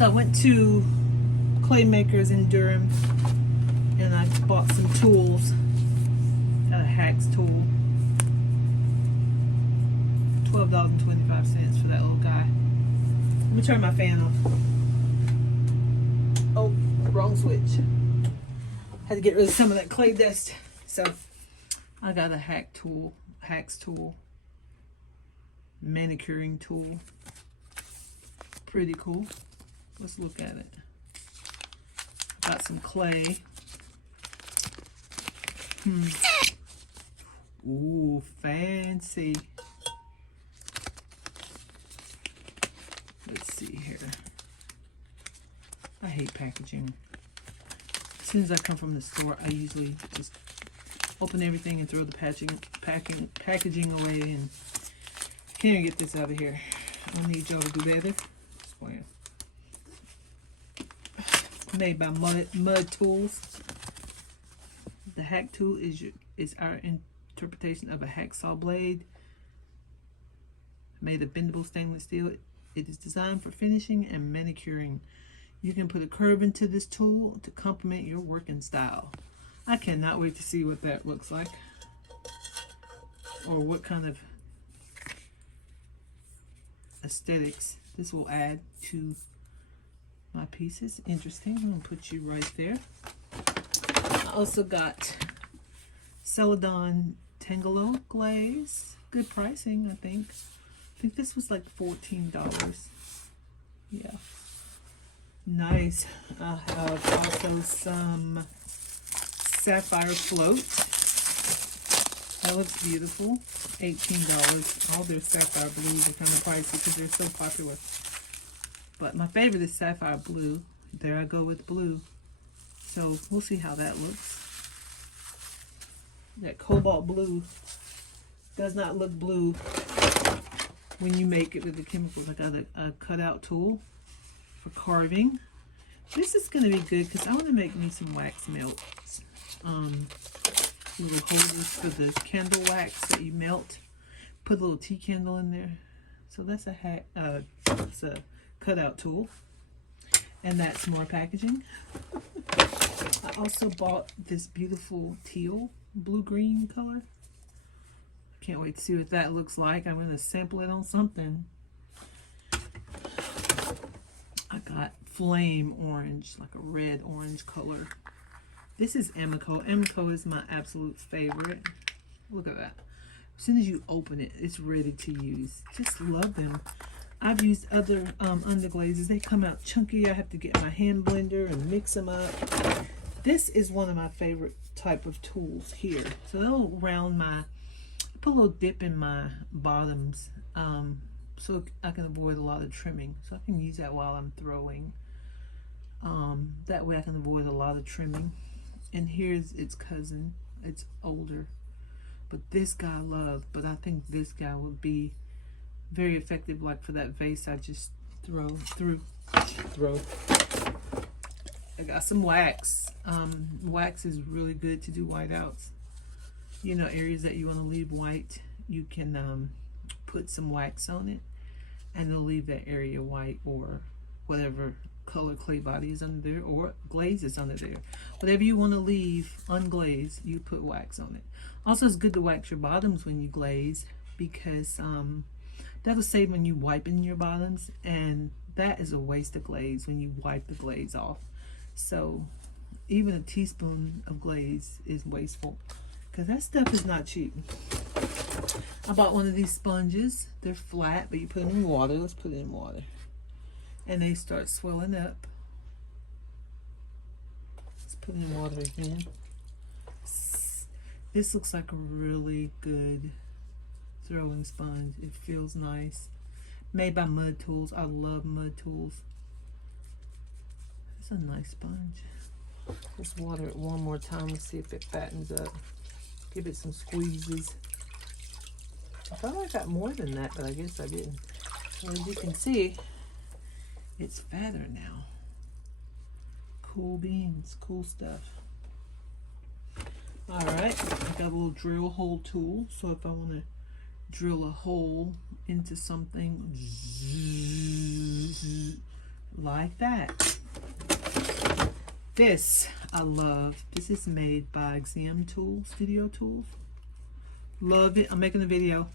So I went to Clay Makers in Durham and I bought some tools. Got a hacks tool. $12.25 for that little guy. Let me turn my fan off. Oh, wrong switch. Had to get rid of some of that clay dust. So I got a hacks tool, manicuring tool. Pretty cool. Let's look at it. Got some clay. Ooh, fancy. Let's see here. I hate packaging. As soon as I come from the store, I usually just open everything and throw the packaging away, and can't even get this out of here. I need y'all to do better. Square. Made by mud tools. The hack tool is our interpretation of a hacksaw blade made of bendable stainless steel. It is designed for finishing and manicuring. You can put a curve into this tool to complement your working style. I cannot wait to see what that looks like, or what kind of aesthetics this will add to my pieces. Interesting. I'm going to put you right there. I also got Celadon Tangelo glaze. Good pricing, I think. I think this was like $14. Yeah. Nice. I have also some sapphire float. That looks beautiful. $18. All their sapphire blues are kind of pricey because they're so popular. But my favorite is sapphire blue. There I go with blue. So we'll see how that looks. That cobalt blue does not look blue when you make it with the chemicals. I got a cutout tool for carving. This is going to be good because I want to make me some wax melts. Little holders for the candle wax that you melt. Put a little tea candle in there. So that's it's a cutout tool. And that's more packaging. I also bought this beautiful teal blue-green color. Can't wait to see what that looks like. I'm going to sample it on something. I got flame orange, like a red-orange color. This is Amico. Amico is my absolute favorite. Look at that. As soon as you open it, it's ready to use. Just love them. I've used other underglazes. They come out chunky. I have to get my hand blender and mix them up. This is one of my favorite type of tools here. So they'll round my, put a little dip in my bottoms so I can avoid a lot of trimming. So I can use that while I'm throwing. That way I can avoid a lot of trimming. And here's its cousin. It's older. But this guy I love. But I think this guy would be very effective, like for that vase I just throw. I got some wax. Wax is really good to do whiteouts. You know, areas that you want to leave white, you can put some wax on it and it'll leave that area white, or whatever color clay body is under there, or glaze is under there. Whatever you want to leave unglazed, you put wax on it. Also, it's good to wax your bottoms when you glaze, because that'll save when you wiping your bottoms, and that is a waste of glaze when you wipe the glaze off. So even a teaspoon of glaze is wasteful, because that stuff is not cheap. I bought one of these sponges. They're flat, but you put them in water. Let's put it in water. And they start swelling up. Let's put it in water again. This looks like a really good throwing sponge. It feels nice. Made by Mud Tools. I love Mud Tools. It's a nice sponge. Let's water it one more time and see if it fattens up. Give it some squeezes. I thought I got more than that, but I guess I didn't. So as you can see, it's fatter now. Cool beans, cool stuff. Alright, I got a little drill hole tool. So if I want to drill a hole into something, like that. This I love. This is made by Exam Tools, Studio Tools. Love it. I'm making a video.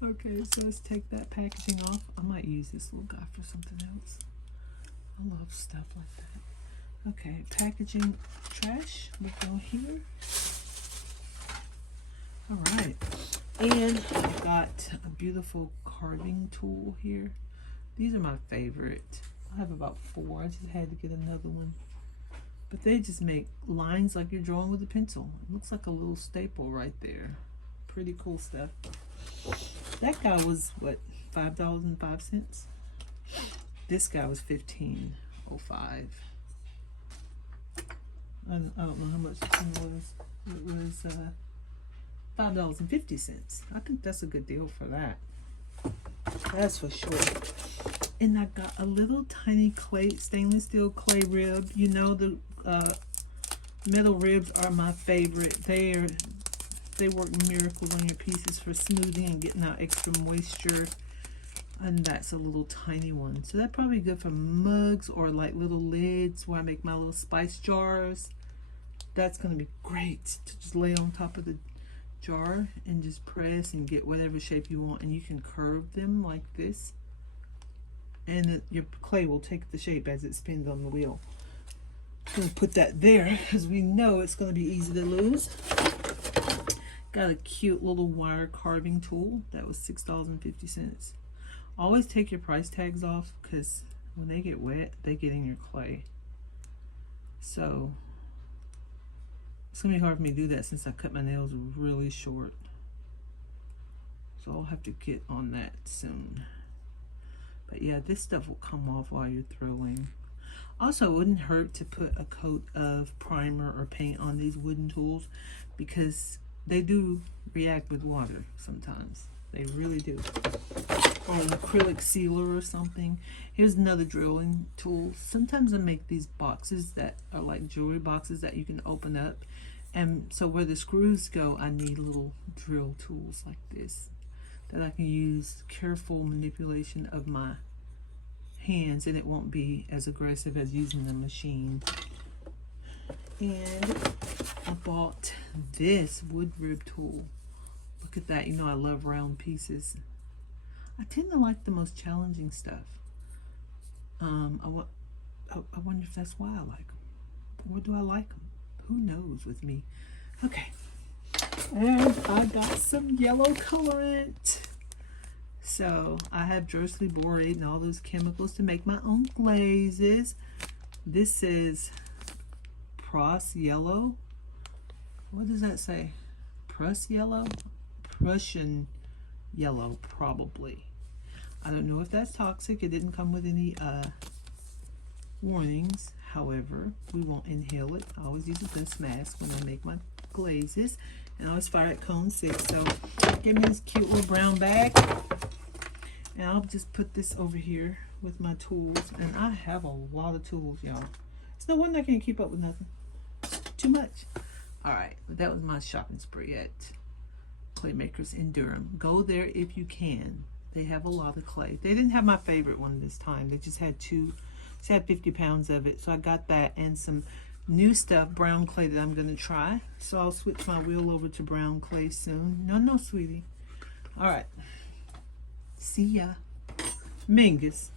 Okay, so let's take that packaging off. I might use this little guy for something else. I love stuff like that. Okay, packaging trash will go here. All right, and I've got a beautiful carving tool here. These are my favorite. I have about 4. I just had to get another one. But they just make lines like you're drawing with a pencil. It looks like a little staple right there. Pretty cool stuff. That guy was, what, $5.05? This guy was $15.05. I don't know how much this one was. It was $5.50. I think that's a good deal for that. That's for sure. And I got a little tiny clay, stainless steel clay rib. You know, the metal ribs are my favorite. They work miracles on your pieces for smoothing and getting out extra moisture. And that's a little tiny one. So that's probably good for mugs or like little lids where I make my little spice jars. That's going to be great to just lay on top of the jar and just press and get whatever shape you want. And you can curve them like this. And your clay will take the shape as it spins on the wheel. I'm going to put that there because we know it's going to be easy to lose. Got a cute little wire carving tool. That was $6.50. Always take your price tags off because when they get wet, they get in your clay. So it's going to be hard for me to do that since I cut my nails really short. So I'll have to get on that soon. But yeah, this stuff will come off while you're throwing. Also, it wouldn't hurt to put a coat of primer or paint on these wooden tools because they do react with water sometimes. They really do. Or an acrylic sealer or something. Here's another drilling tool. Sometimes I make these boxes that are like jewelry boxes that you can open up. And so where the screws go, I need little drill tools like this that I can use careful manipulation of my hands and it won't be as aggressive as using the machine. And I bought this wood rib tool. Look at that. You know I love round pieces. I tend to like the most challenging stuff. I wonder if that's why I like them. Or do I like them? Who knows with me? Okay. And I got some yellow colorant. So I have Dursley borate and all those chemicals to make my own glazes. This says Pruss yellow. What does that say? Pruss yellow? Prussian yellow, probably. I don't know if that's toxic. It didn't come with any warnings. However, we won't inhale it. I always use a dust mask when I make my glazes. And I always fire at cone 6. So give me this cute little brown bag. And I'll just put this over here with my tools. And I have a lot of tools, y'all. It's no wonder I can't keep up with nothing. Too much. Alright, but that was my shopping spree at Claymakers in Durham. Go there if you can. They have a lot of clay. They didn't have my favorite one this time. They just had 50 pounds of it. So I got that and some new stuff, brown clay, that I'm going to try. So I'll switch my wheel over to brown clay soon. No, sweetie. Alright. See ya. Mingus.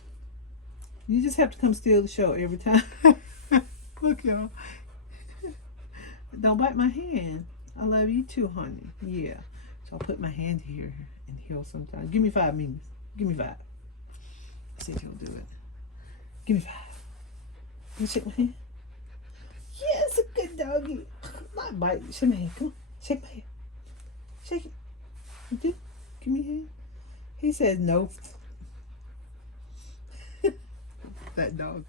You just have to come steal the show every time. Look, y'all. Don't bite my hand. I love you too, honey. Yeah. So I'll put my hand here and heal sometimes. Give me 5 minutes. Give me 5. See if he'll do it. Give me 5. You shake my hand? Yeah, it's a good doggy. Not bite. Shake my hand. Come on. Shake my hand. Shake it. You do? Give me your hand. He says no. That dog.